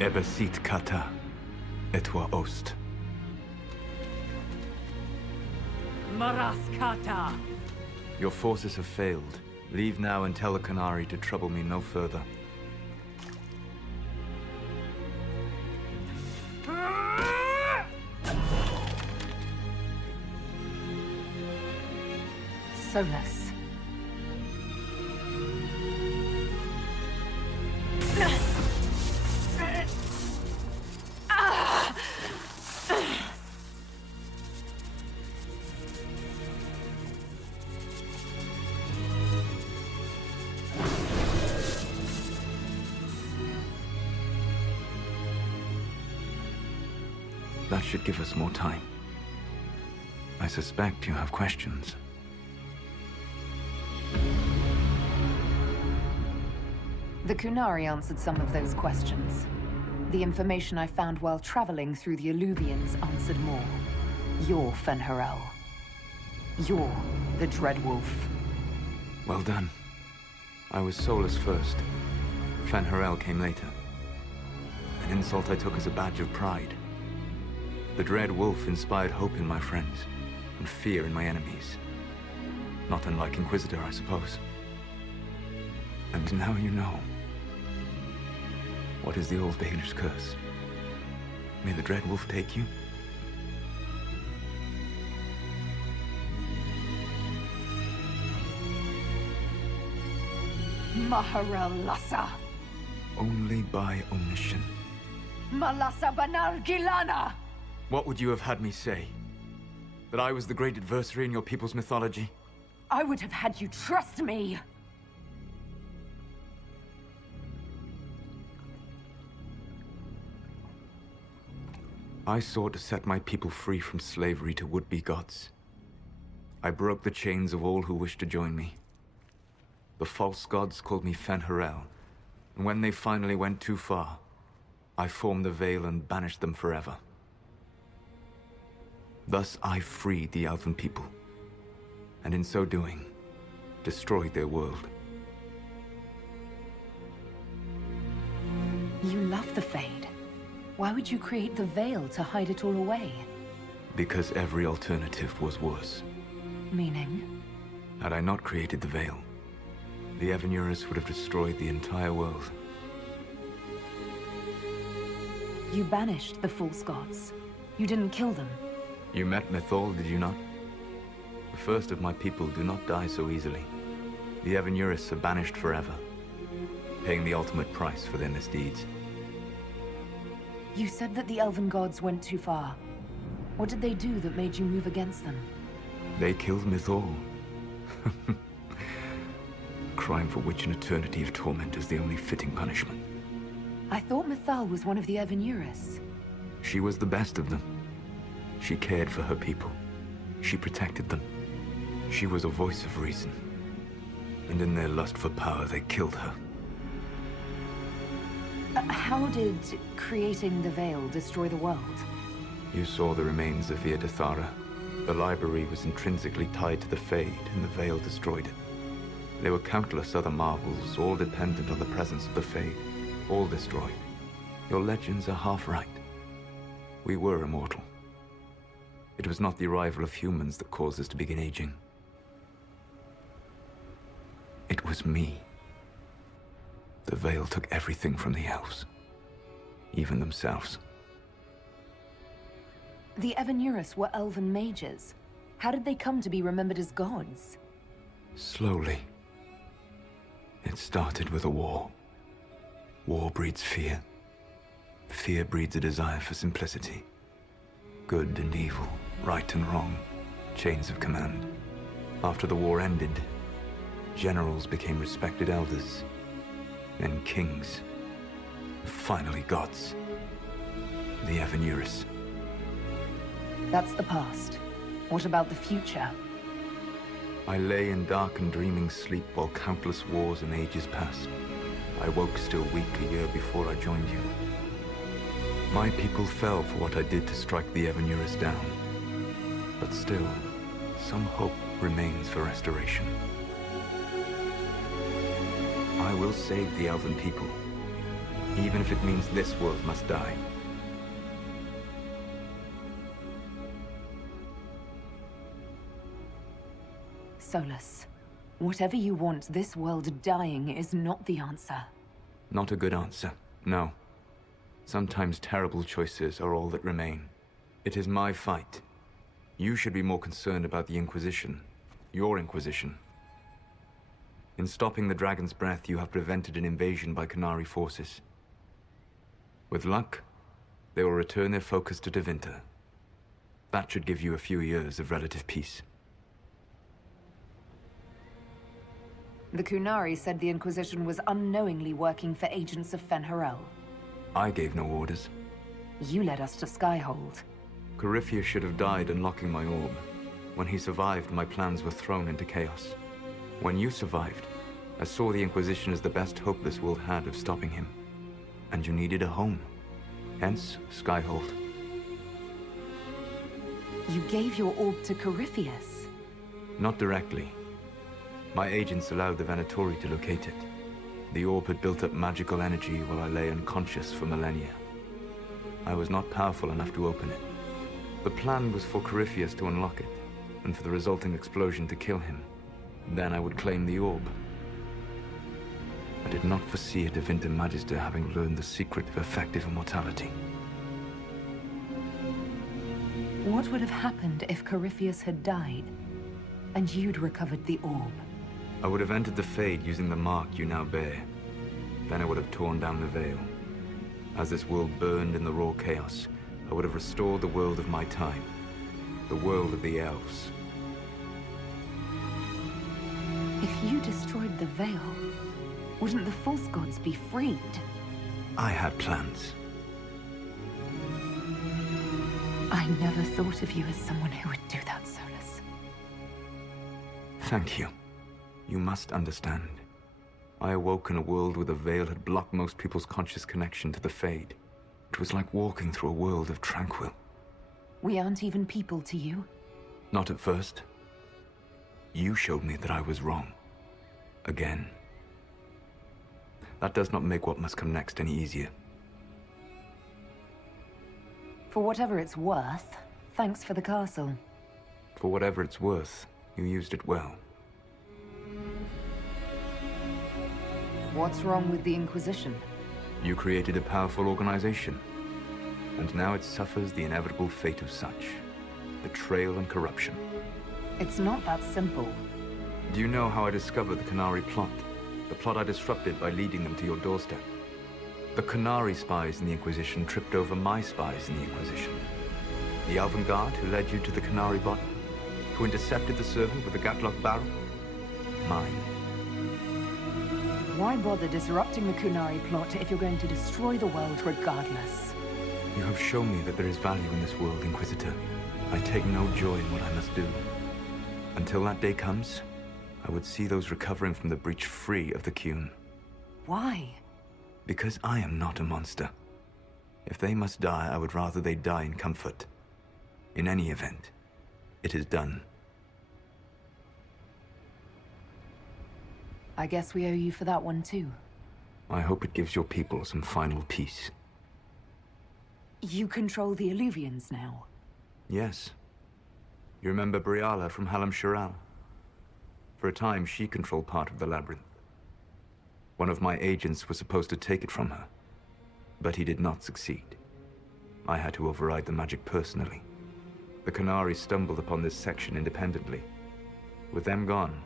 Ebesit kata, etwa ost. Maraskata! Your forces have failed. Leave now and tell the Canary to trouble me no further. Solas. That should give us more time. I suspect you have questions. The Kunari answered some of those questions. The information I found while traveling through the Alluvians answered more. You're Fen'Harel. You're the Dread Wolf. Well done. I was Solas first. Fen'Harel came later. An insult I took as a badge of pride. The Dread Wolf inspired hope in my friends, and fear in my enemies. Not unlike Inquisitor, I suppose. And now you know. What is the old Baelish curse? May the Dread Wolf take you? Maharel Lassa! Only by omission. Malassa Banar Gilana! What would you have had me say? That I was the great adversary in your people's mythology? I would have had you trust me! I sought to set my people free from slavery to would-be gods. I broke the chains of all who wished to join me. The false gods called me Fen'Harel, and when they finally went too far, I formed the Veil and banished them forever. Thus I freed the Elven people, and in so doing, destroyed their world. You love the Fade. Why would you create the Veil to hide it all away? Because every alternative was worse. Meaning? Had I not created the Veil, the Evanurus would have destroyed the entire world. You banished the false gods. You didn't kill them. You met Mythal, did you not? The first of my people do not die so easily. The Evanurus are banished forever, paying the ultimate price for their misdeeds. You said that the Elven gods went too far. What did they do that made you move against them? They killed Mythal. Crime for which an eternity of torment is the only fitting punishment. I thought Mythal was one of the Evanurus. She was the best of them. She cared for her people. She protected them. She was a voice of reason. And in their lust for power, they killed her. How did creating the Veil destroy the world? You saw the remains of Via Thara. The library was intrinsically tied to the Fade, and the Veil destroyed it. There were countless other marvels, all dependent on the presence of the Fade, all destroyed. Your legends are half right. We were immortal. It was not the arrival of humans that caused us to begin aging. It was me. The Veil took everything from the elves, even themselves. The Evanurus were elven mages. How did they come to be remembered as gods? Slowly. It started with a war. War breeds fear. Fear breeds a desire for simplicity. Good and evil, right and wrong, chains of command. After the war ended, generals became respected elders, then kings, finally gods. The Evanurus. That's the past. What about the future? I lay in dark and dreaming sleep while countless wars and ages passed. I woke still weak a year before I joined you. My people fell for what I did to strike the Evanurus down. But still, some hope remains for restoration. I will save the Elven people. even if it means this world must die. Solas, whatever you want, this world dying is not the answer. Not a good answer, no. Sometimes terrible choices are all that remain. It is my fight. You should be more concerned about the Inquisition. Your Inquisition. In stopping the Dragon's Breath, you have prevented an invasion by Qunari forces. With luck, they will return their focus to Tevinter. That should give you a few years of relative peace. The Qunari said the Inquisition was unknowingly working for agents of Fen'Harel. I gave no orders. You led us to Skyhold. Corypheus should have died unlocking my orb. When he survived, my plans were thrown into chaos. When you survived, I saw the Inquisition as the best hope this world had of stopping him. And you needed a home. Hence, Skyhold. You gave your orb to Corypheus? Not directly. My agents allowed the Venatori to locate it. The orb had built up magical energy while I lay unconscious for millennia. I was not powerful enough to open it. The plan was for Corypheus to unlock it, and for the resulting explosion to kill him. Then I would claim the orb. I did not foresee a Tevinter Magister having learned the secret of effective immortality. What would have happened if Corypheus had died, and you'd recovered the orb? I would have entered the Fade using the mark you now bear. Then I would have torn down the veil. As this world burned in the raw chaos, I would have restored the world of my time. The world of the elves. If you destroyed the veil, wouldn't the false gods be freed? I had plans. I never thought of you as someone who would do that, Solas. Thank you. You must understand. I awoke in a world where the veil had blocked most people's conscious connection to the Fade. It was like walking through a world of tranquil. We aren't even people to you? Not at first. You showed me that I was wrong. Again. That does not make what must come next any easier. For whatever it's worth, thanks for the castle. For whatever it's worth, you used it well. What's wrong with the Inquisition? You created a powerful organization, and now it suffers the inevitable fate of such. Betrayal and corruption. It's not that simple. Do you know how I discovered the Qunari plot? The plot I disrupted by leading them to your doorstep. The Qunari spies in the Inquisition tripped over my spies in the Inquisition. The Elven Guard who led you to the Qunari body? Who intercepted the servant with the Gatlock barrel? Mine. Why bother disrupting the Qunari plot if you're going to destroy the world regardless? You have shown me that there is value in this world, Inquisitor. I take no joy in what I must do. Until that day comes, I would see those recovering from the breach free of the Qun. Why? Because I am not a monster. If they must die, I would rather they die in comfort. In any event, it is done. I guess we owe you for that one too. I hope it gives your people some final peace. You control the Illuvians now? Yes. You remember Briala from Halam Shiral? For a time, she controlled part of the labyrinth. One of my agents was supposed to take it from her, but he did not succeed. I had to override the magic personally. The Qunari stumbled upon this section independently. With them gone,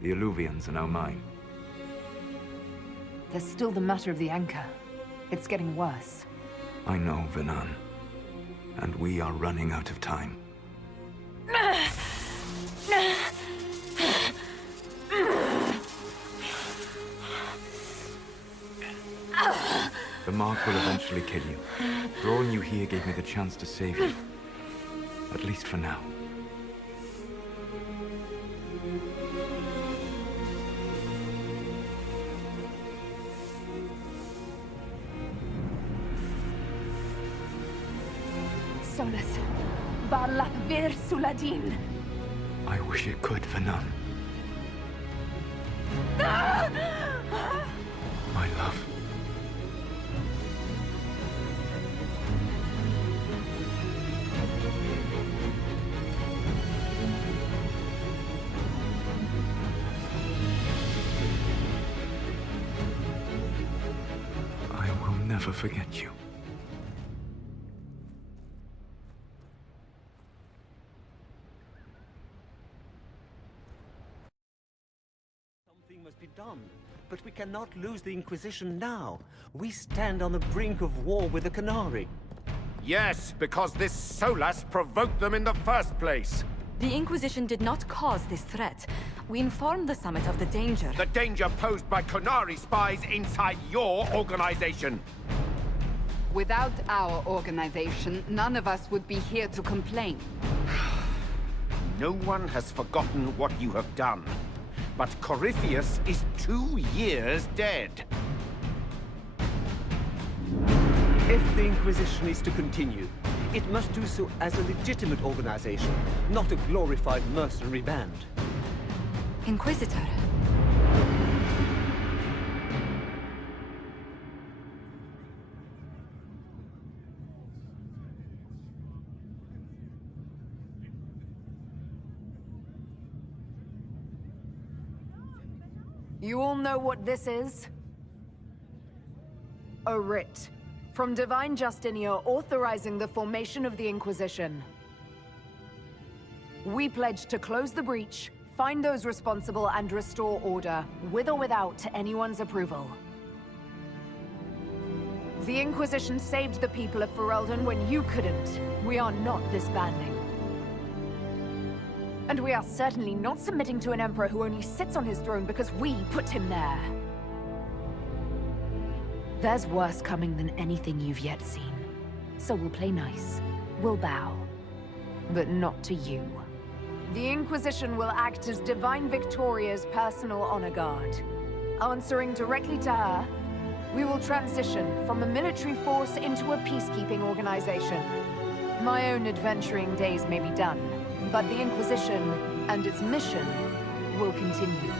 the Illuvians are now mine. There's still the matter of the anchor. It's getting worse. I know, Venan. And we are running out of time. The mark will eventually kill you. Drawing you here gave me the chance to save you. At least for now. Solas. Vir Suladin. I wish it could, Venan. My love. never forget you. Something must be done, but we cannot lose the Inquisition now. We stand on the brink of war with the Qunari. Yes, because this Solas provoked them in the first place. The Inquisition did not cause this threat. We informed the Summit of the danger. The danger posed by Qunari spies inside your organization. Without our organization, none of us would be here to complain. No one has forgotten what you have done. But Corypheus is 2 years dead. If the Inquisition is to continue, it must do so as a legitimate organization, not a glorified mercenary band. Inquisitor. You all know what this is? A writ from Divine Justinia authorizing the formation of the Inquisition. We pledge to close the breach, find those responsible, and restore order, with or without anyone's approval. The Inquisition saved the people of Ferelden when you couldn't. We are not disbanding. And we are certainly not submitting to an emperor who only sits on his throne because we put him there. There's worse coming than anything you've yet seen. So we'll play nice. We'll bow. But not to you. The Inquisition will act as Divine Victoria's personal honor guard. Answering directly to her, we will transition from a military force into a peacekeeping organization. My own adventuring days may be done, but the Inquisition and its mission will continue.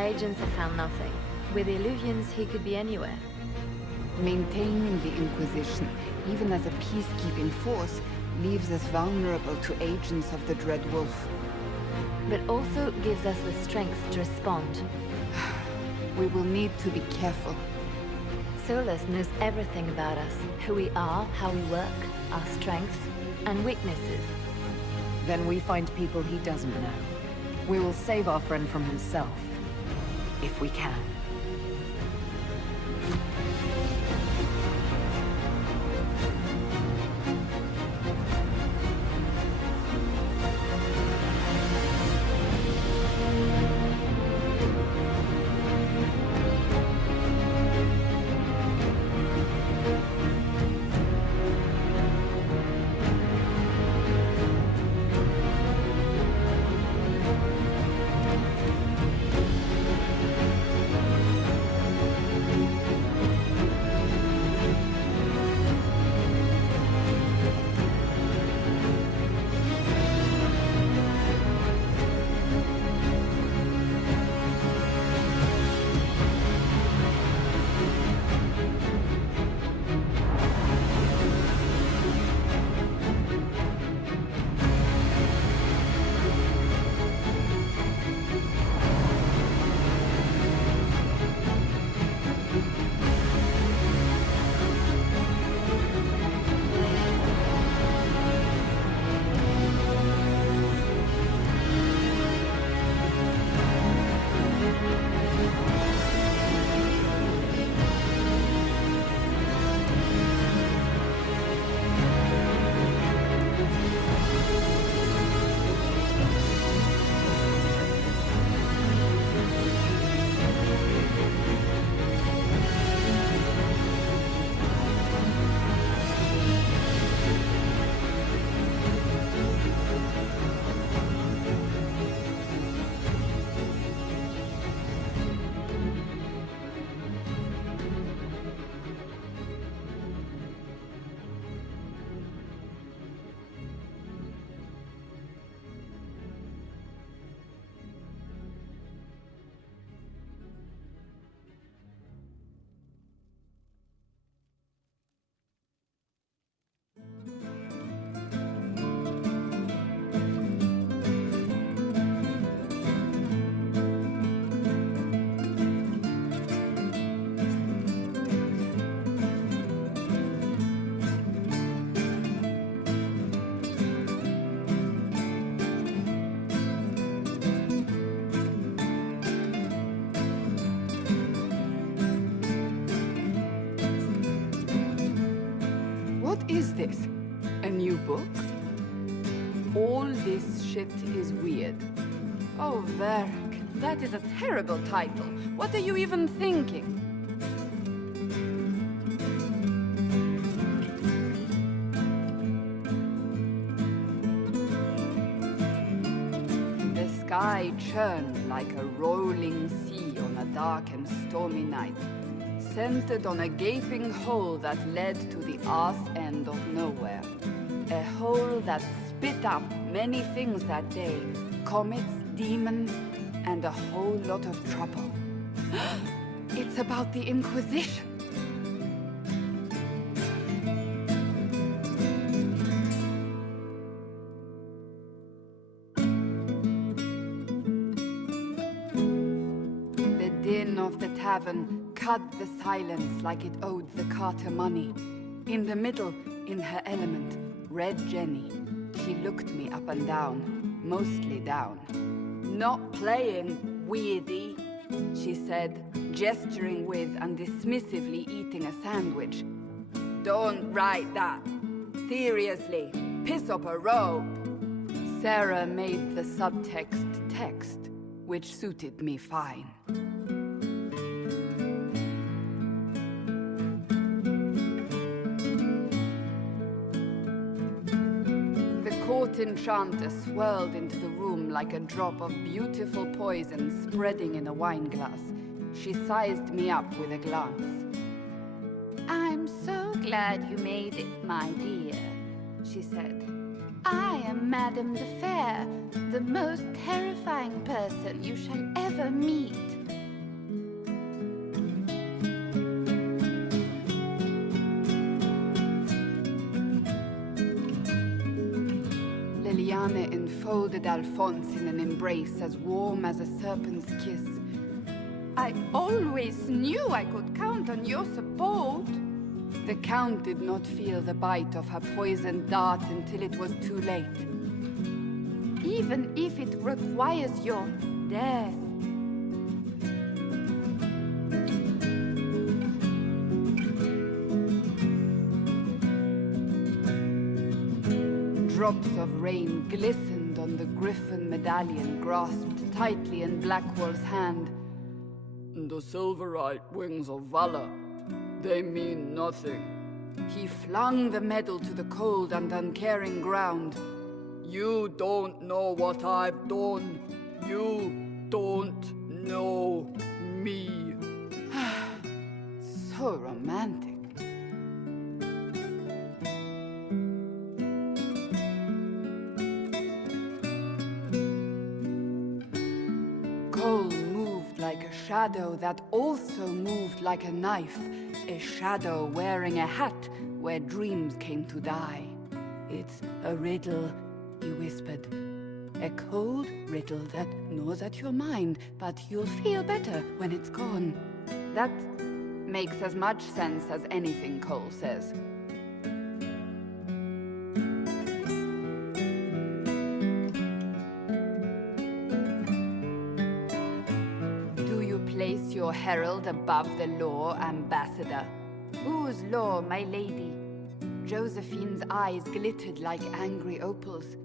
My agents have found nothing. With the Illuvians, he could be anywhere. Maintaining the Inquisition, even as a peacekeeping force, leaves us vulnerable to agents of the Dread Wolf. But also gives us the strength to respond. We will need to be careful. Solas knows everything about us. Who we are, how we work, our strengths and weaknesses. Then we find people he doesn't know. We will save our friend from himself. If we can. Is this a new book? All this shit is weird. Oh, Varric, that is a terrible title. What are you even thinking? The sky churned like a rolling sea on a dark and stormy night, centered on a gaping hole that led to the arse end of nowhere. A hole that spit up many things that day. Comets, demons, and a whole lot of trouble. It's about the Inquisition. The din of the tavern cut the silence like it owed the carter money. In the middle, in her element, Red Jenny. She looked me up and down, mostly down. Not playing, weirdy, she said, gesturing with and dismissively eating a sandwich. Don't write that. Seriously, piss up a robe. Sarah made the subtext text, which suited me fine. Enchanter swirled into the room like a drop of beautiful poison spreading in a wineglass. She sized me up with a glance. I'm so glad you made it, my dear, she said. I am Madame de Fair, the most terrifying person you shall ever meet. Liliane enfolded Alphonse in an embrace as warm as a serpent's kiss. I always knew I could count on your support. The Count did not feel the bite of her poisoned dart until it was too late. Even if it requires your death. Drops of rain glistened on the griffin medallion grasped tightly in Blackwall's hand. The silverite wings of valor, they mean nothing. He flung the medal to the cold and uncaring ground. You don't know what I've done. You don't know me. So romantic. Cole moved like a shadow that also moved like a knife. A shadow wearing a hat where dreams came to die. It's a riddle, he whispered. A cold riddle that gnaws at your mind, but you'll feel better when it's gone. That makes as much sense as anything Cole says. Do you place your herald above the law, Ambassador? Whose law, my lady? Josephine's eyes glittered like angry opals.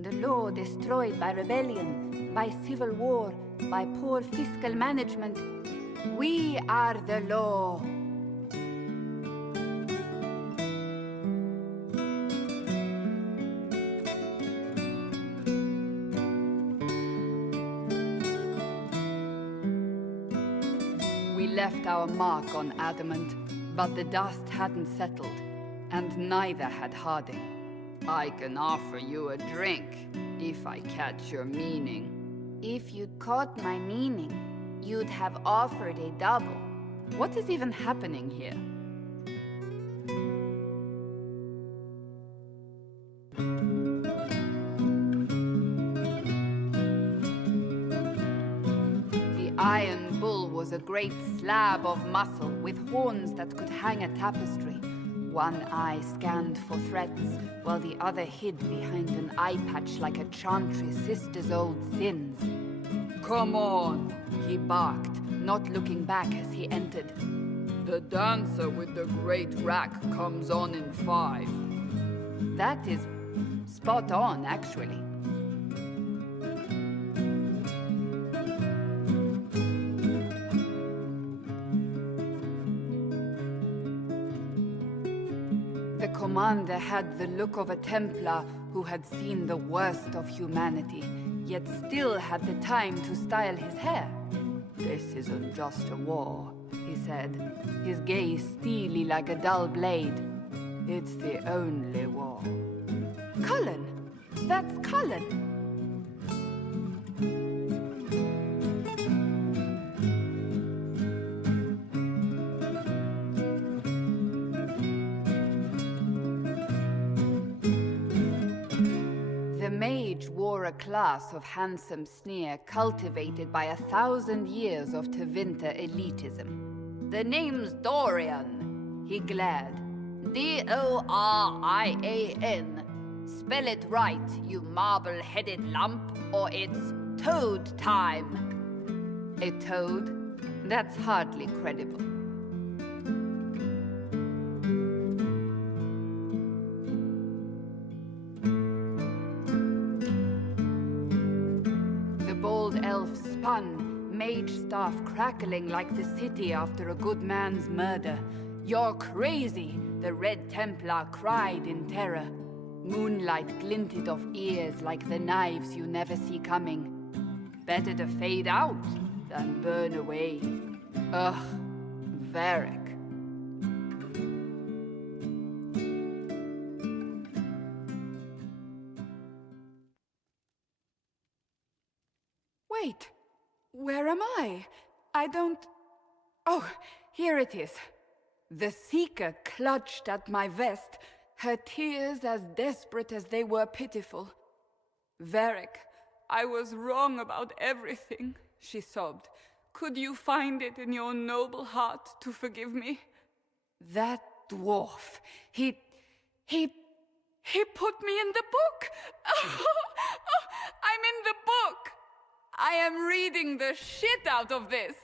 The law destroyed by rebellion, by civil war, by poor fiscal management. We are the law. We left our mark on adamant, but the dust hadn't settled, and neither had Harding. I can offer you a drink, if I catch your meaning. If you'd caught my meaning, you'd have offered a double. What is even happening here? The Iron Bull was a great slab of muscle with horns that could hang a tapestry. One eye scanned for threats, while the other hid behind an eye patch like a chantry sister's old sins. Come on, he barked, not looking back as he entered. The dancer with the great rack comes on in 5. That is spot on, actually. The commander had the look of a Templar who had seen the worst of humanity, yet still had the time to style his hair. This isn't just a war, he said, his gaze steely like a dull blade. It's the only war. Cullen! That's Cullen! The mage wore a class of handsome sneer cultivated by 1,000 years of Tevinter elitism. The name's Dorian, he glared. D-O-R-I-A-N. Spell it right, you marble-headed lump, or it's toad time. A toad? That's hardly credible. The bold elf spun, mage staff crackling like the city after a good man's murder. You're crazy, the Red Templar cried in terror. Moonlight glinted off ears like the knives you never see coming. Better to fade out than burn away. Ugh, Varric. Wait, where am I? I don't... Oh, here it is. The Seeker clutched at my vest, her tears as desperate as they were pitiful. Varric, I was wrong about everything, she sobbed. Could you find it in your noble heart to forgive me? That dwarf, he put me in the book! I'm in the book! I am reading the shit out of this!